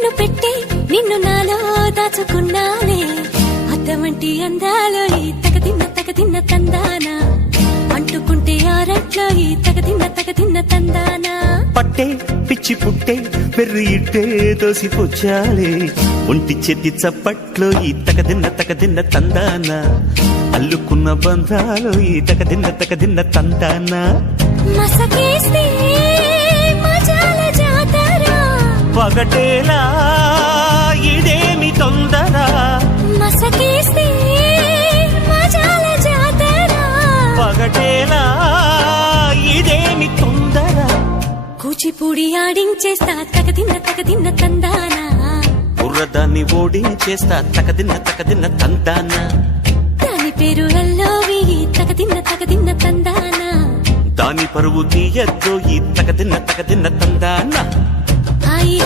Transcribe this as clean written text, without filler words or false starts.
కన్ను పెట్టే నిన్ను నాలో దాచుకున్నానే అద్దమంటి అందాలో ఈ తగదిన్న తందానా అంటుకుంటే ఆరట్లో ఈ తగదిన్న తందానా పట్టే పిచ్చి పుట్టే పెర్రి ఇట్టే దోసిపుచ్చాలే ఒంటి చెట్టి చప్పట్లో ఈ తగదిన్న తందానా అల్లుకున్న బంధాలు ఈ తగదిన్న తందానా మసకేస్తే మజాల జాతర పగటేలా ఇదేమి తొందర మసకేస్తే మజాల జాతర పగటేలా ఇదేమి తొందర కూచిపూడి ఆడించేస్తా తగదిన్న తందానా బుర్రదాన్ని ఓడించేస్తా తగదిన్న తందానా దాని పేరు అల్లోవి తగదిన్న తందానా దాని పరువు తీయద్దు ఈ తగదిన్న తందానా